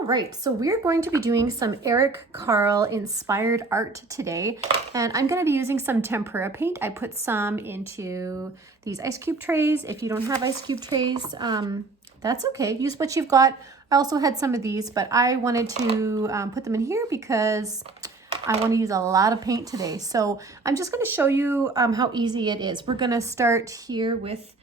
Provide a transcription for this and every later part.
All right, so we're going to be doing some Eric Carle inspired art today, and I'm going to be using some tempera paint. I put some into these ice cube trays. If you don't have ice cube trays, that's okay. Use what you've got. I also had some of these, but I wanted to put them in here because I want to use a lot of paint today. So I'm just going to show you how easy it is. We're going to start here with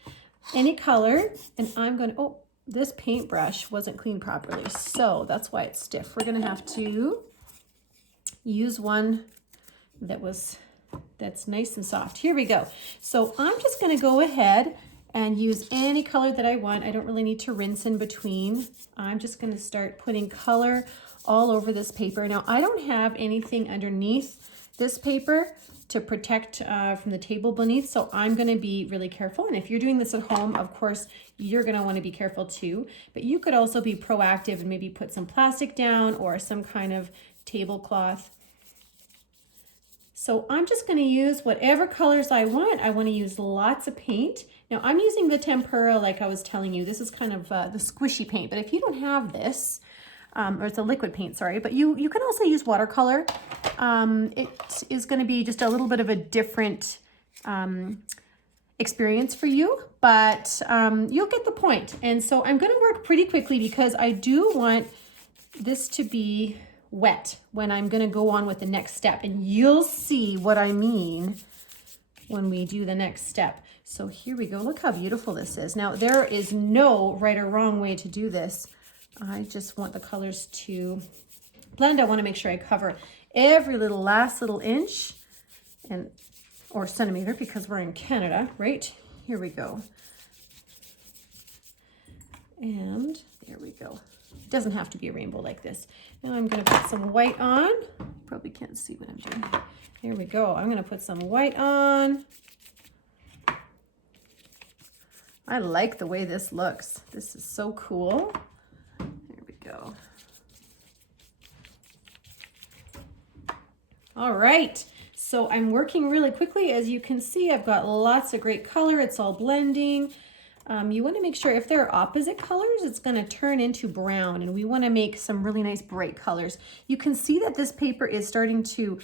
any color, and I'm going to, oh, this paintbrush wasn't cleaned properly, so that's why it's stiff. We're gonna have to use one that's nice and soft. Here we go. So I'm just gonna go ahead and use any color that I want. I don't really need to rinse in between. I'm just gonna start putting color all over this paper. Now, I don't have anything underneath this paper to protect from the table beneath, so I'm going to be really careful. And if you're doing this at home, of course, you're going to want to be careful too. But you could also be proactive and maybe put some plastic down or some kind of tablecloth. So I'm just going to use whatever colors I want. I want to use lots of paint. Now I'm using the tempera, like I was telling you. This is kind of the squishy paint, but if you don't have this, or it's a liquid paint, sorry, but you can also use watercolor. It is going to be just a little bit of a different experience for you, but you'll get the point. And so I'm going to work pretty quickly because I do want this to be wet when I'm going to go on with the next step, and you'll see what I mean when we do the next step. So here we go. Look how beautiful this is. Now, there is no right or wrong way to do this. I just want the colors to blend. I want to make sure I cover every last little inch or centimeter because we're in Canada, right? Here we go. And there we go. It doesn't have to be a rainbow like this. Now I'm going to put some white on. Probably can't see what I'm doing. Here we go. I'm going to put some white on. I like the way this looks. This is so cool. Go. All right, so I'm working really quickly. As you can see, I've got lots of great color. It's all blending. You want to make sure if they're opposite colors, it's going to turn into brown, and we want to make some really nice bright colors. You can see that this paper is starting to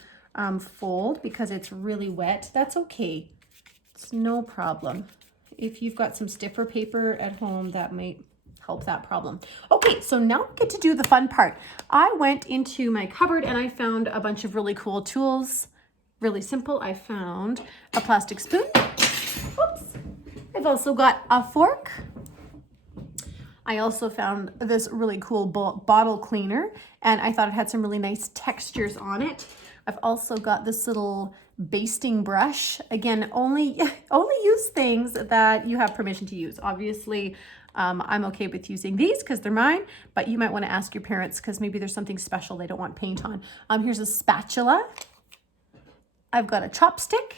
fold because it's really wet. That's okay. It's no problem. If you've got some stiffer paper at home, that might help that problem. Okay, so now we get to do the fun part. I went into my cupboard and I found a bunch of really cool tools. Really simple. I found a plastic spoon. Oops. I've also got a fork. I also found this really cool bottle cleaner, and I thought it had some really nice textures on it. I've also got this little basting brush. Again, only use things that you have permission to use. Obviously, I'm okay with using these because they're mine, but you might want to ask your parents because maybe there's something special they don't want paint on. Here's a spatula. I've got a chopstick,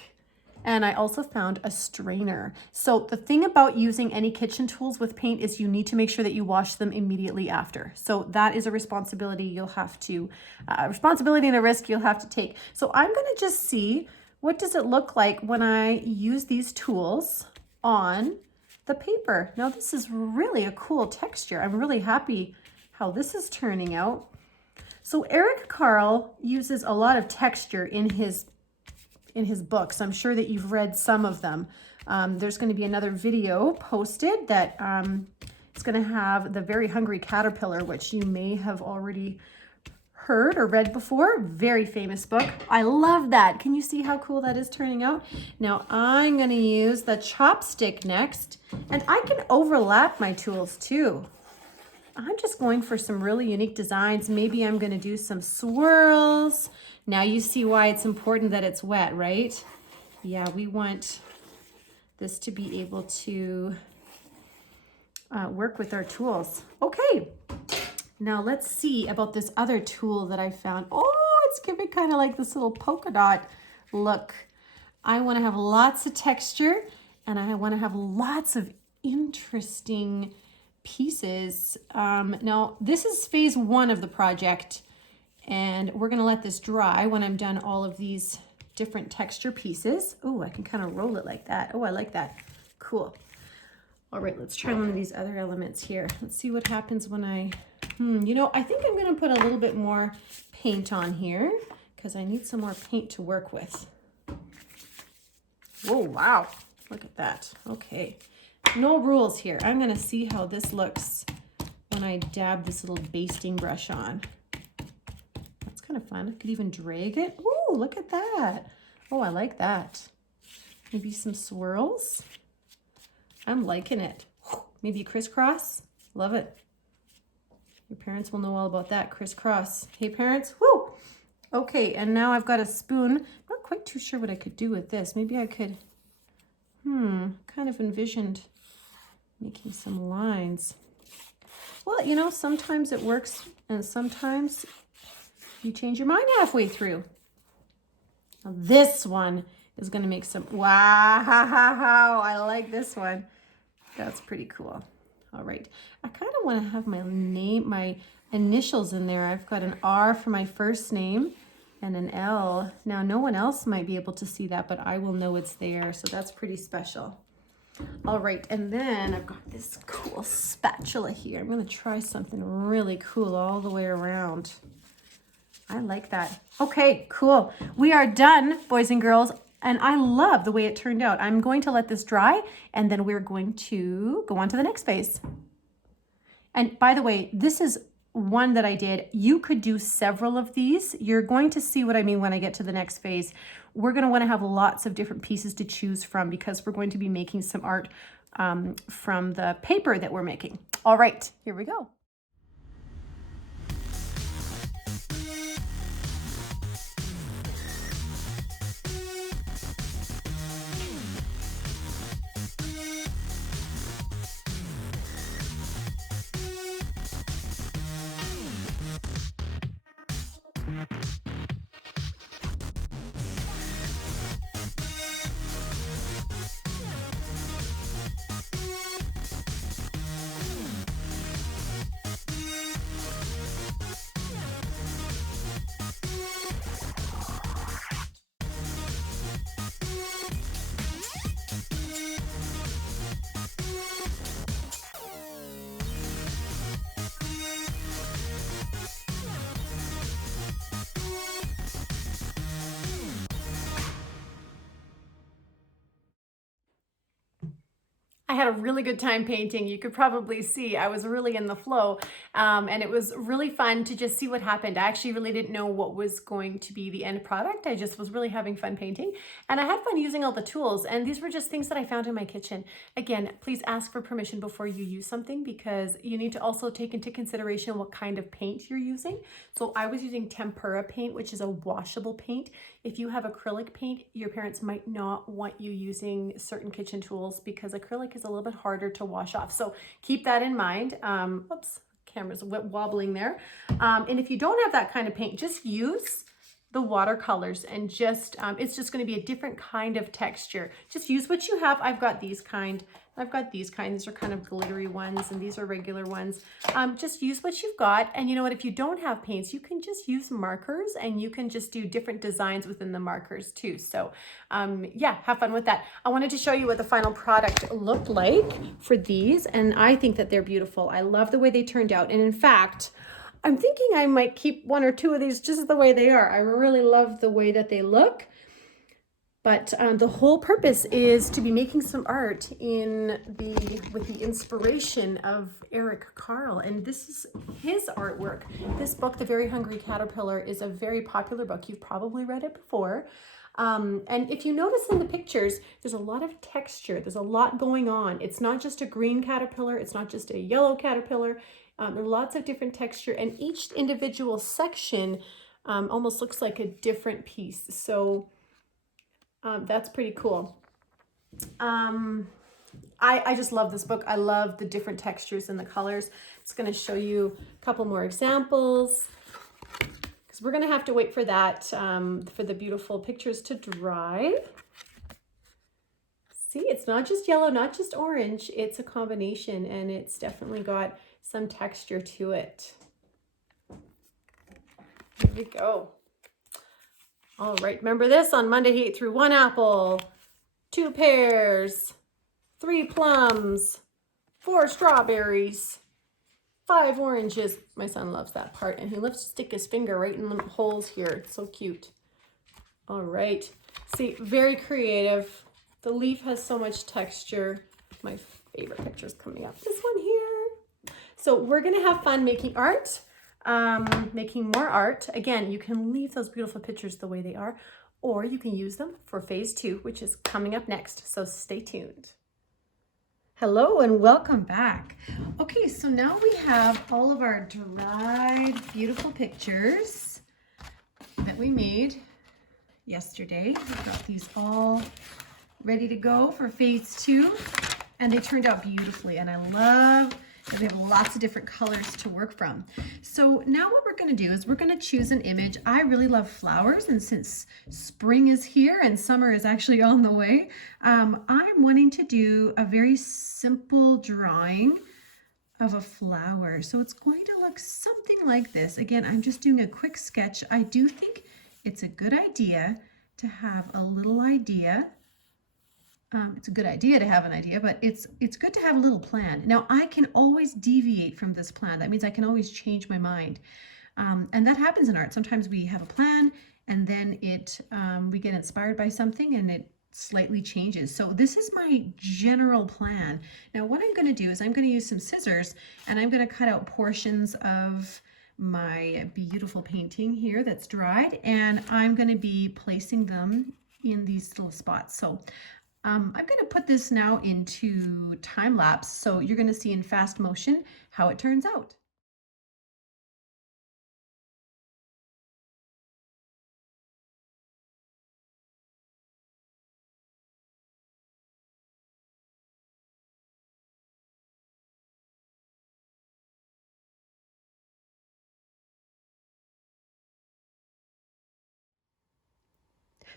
and I also found a strainer. So the thing about using any kitchen tools with paint is you need to make sure that you wash them immediately after. So that is a responsibility you'll have to, responsibility and a risk you'll have to take. So I'm going to just see what does it look like when I use these tools on the paper. Now this is really a cool texture. I'm really happy how this is turning out. So Eric Carle uses a lot of texture in his books. I'm sure that you've read some of them. There's going to be another video posted that it's going to have the Very Hungry Caterpillar, which you may have already heard or read before. Very famous book. I love that. Can you see how cool that is turning out? Now I'm going to use the chopstick next, and I can overlap my tools too. I'm just going for some really unique designs. Maybe I'm going to do some swirls. Now you see why it's important that it's wet, right? Yeah, we want this to be able to work with our tools. Okay. Now let's see about this other tool that I found. Oh, it's giving kind of like this little polka dot look. I want to have lots of texture, and I want to have lots of interesting pieces. Now this is phase 1 of the project, and we're going to let this dry when I'm done all of these different texture pieces. Oh, I can kind of roll it like that. Oh, I like that. Cool. All right, let's try one of these other elements here. Let's see what happens when I You know, I think I'm going to put a little bit more paint on here because I need some more paint to work with. Whoa, wow. Look at that. Okay. No rules here. I'm going to see how this looks when I dab this little basting brush on. That's kind of fun. I could even drag it. Ooh, look at that. Oh, I like that. Maybe some swirls. I'm liking it. Maybe crisscross. Love it. Your parents will know all about that, crisscross. Hey, parents. Woo! Okay, and now I've got a spoon. I'm not quite too sure what I could do with this. Maybe I could, kind of envisioned making some lines. Well, you know, sometimes it works and sometimes you change your mind halfway through. Now this one is going to make some, wow, I like this one. That's pretty cool. All right, I kind of want to have my name, my initials in there. I've got an R for my first name and an L. Now, no one else might be able to see that, but I will know it's there, so that's pretty special. All right, and then I've got this cool spatula here. I'm going to try something really cool all the way around. I like that. Okay, cool. We are done, boys and girls. And I love the way it turned out. I'm going to let this dry and then we're going to go on to the next phase. And by the way, this is one that I did. You could do several of these. You're going to see what I mean when I get to the next phase. We're going to want to have lots of different pieces to choose from because we're going to be making some art from the paper that we're making. All right, here we go. I had a really good time painting. You could probably see I was really in the flow, and it was really fun to just see what happened. I actually really didn't know what was going to be the end product. I just was really having fun painting, and I had fun using all the tools, and these were just things that I found in my kitchen. Again, please ask for permission before you use something because you need to also take into consideration what kind of paint you're using. So I was using tempera paint, which is a washable paint. If you have acrylic paint, your parents might not want you using certain kitchen tools because acrylic is a little bit harder to wash off. So keep that in mind. Oops, camera's wobbling there. And if you don't have that kind of paint, just use the watercolors and just, it's just going to be a different kind of texture. Just use what you have. I've got these kind. These are kind of glittery ones and these are regular ones. Just use what you've got. And you know what, if you don't have paints, you can just use markers and you can just do different designs within the markers too. So yeah, have fun with that. I wanted to show you what the final product looked like for these. And I think that they're beautiful. I love the way they turned out. And in fact, I'm thinking I might keep one or two of these just the way they are. I really love the way that they look. But the whole purpose is to be making some art with the inspiration of Eric Carle. And this is his artwork. This book, The Very Hungry Caterpillar, is a very popular book. You've probably read it before. And if you notice in the pictures, there's a lot of texture. There's a lot going on. It's not just a green caterpillar. It's not just a yellow caterpillar. There are lots of different texture, and each individual section almost looks like a different piece. So that's pretty cool. I just love this book. I love the different textures and the colors. It's going to show you a couple more examples because we're going to have to wait for that, for the beautiful pictures to dry. See, it's not just yellow, not just orange. It's a combination, and it's definitely got some texture to it. Here we go. All right, remember this, on Monday he ate through 1 apple, 2 pears, 3 plums, 4 strawberries, 5 oranges. My son loves that part, and he loves to stick his finger right in the holes here. It's so cute. All right. See, very creative. The leaf has so much texture. My favorite picture is coming up. This one here. So we're going to have fun making art, making more art. Again, you can leave those beautiful pictures the way they are, or you can use them for phase 2, which is coming up next. So stay tuned. Hello and welcome back. Okay, so now we have all of our dried, beautiful pictures that we made yesterday. We've got these all ready to go for phase 2, and they turned out beautifully, and I love that we have lots of different colors to work from. So now what we're going to do is we're going to choose an image. I really love flowers, and since spring is here and summer is actually on the way, I'm wanting to do a very simple drawing of a flower. So it's going to look something like this. Again, I'm just doing a quick sketch. I do think it's a good idea to have a little idea. It's a good idea to have an idea, but it's good to have a little plan. Now, I can always deviate from this plan. That means I can always change my mind. And that happens in art. Sometimes we have a plan, and then we get inspired by something, and it slightly changes. So this is my general plan. Now, what I'm going to do is I'm going to use some scissors, and I'm going to cut out portions of my beautiful painting here that's dried, and I'm going to be placing them in these little spots. So I'm going to put this now into time lapse, so you're going to see in fast motion how it turns out.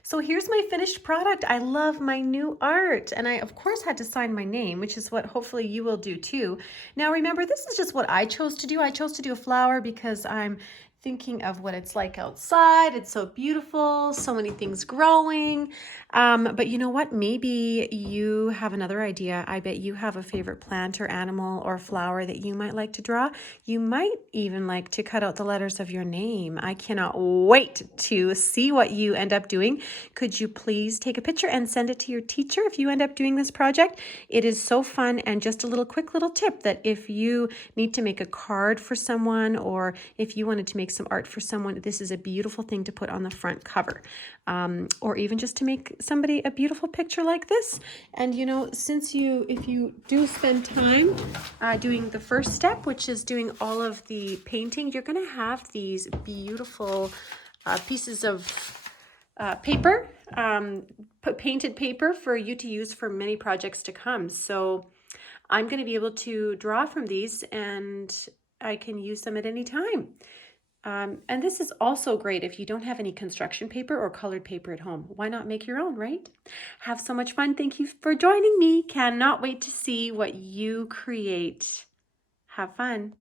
So here's my finished product. I love my new art, and I of course had to sign my name, which is what hopefully you will do too. Now remember, this is just what I chose to do. I chose to do a flower because I'm thinking of what it's like outside. It's so beautiful, so many things growing. But you know what? Maybe you have another idea. I bet you have a favorite plant or animal or flower that you might like to draw. You might even like to cut out the letters of your name. I cannot wait to see what you end up doing. Could you please take a picture and send it to your teacher if you end up doing this project? It is so fun. And just a quick little tip that if you need to make a card for someone, or if you wanted to make some art for someone, this is a beautiful thing to put on the front cover, or even just to make somebody a beautiful picture like this. And you know, if you do spend time doing the first step, which is doing all of the painting, you're going to have these beautiful pieces of paper, painted paper for you to use for many projects to come. So I'm going to be able to draw from these, and I can use them at any time. And this is also great if you don't have any construction paper or colored paper at home. Why not make your own, right? Have so much fun. Thank you for joining me. Cannot wait to see what you create. Have fun.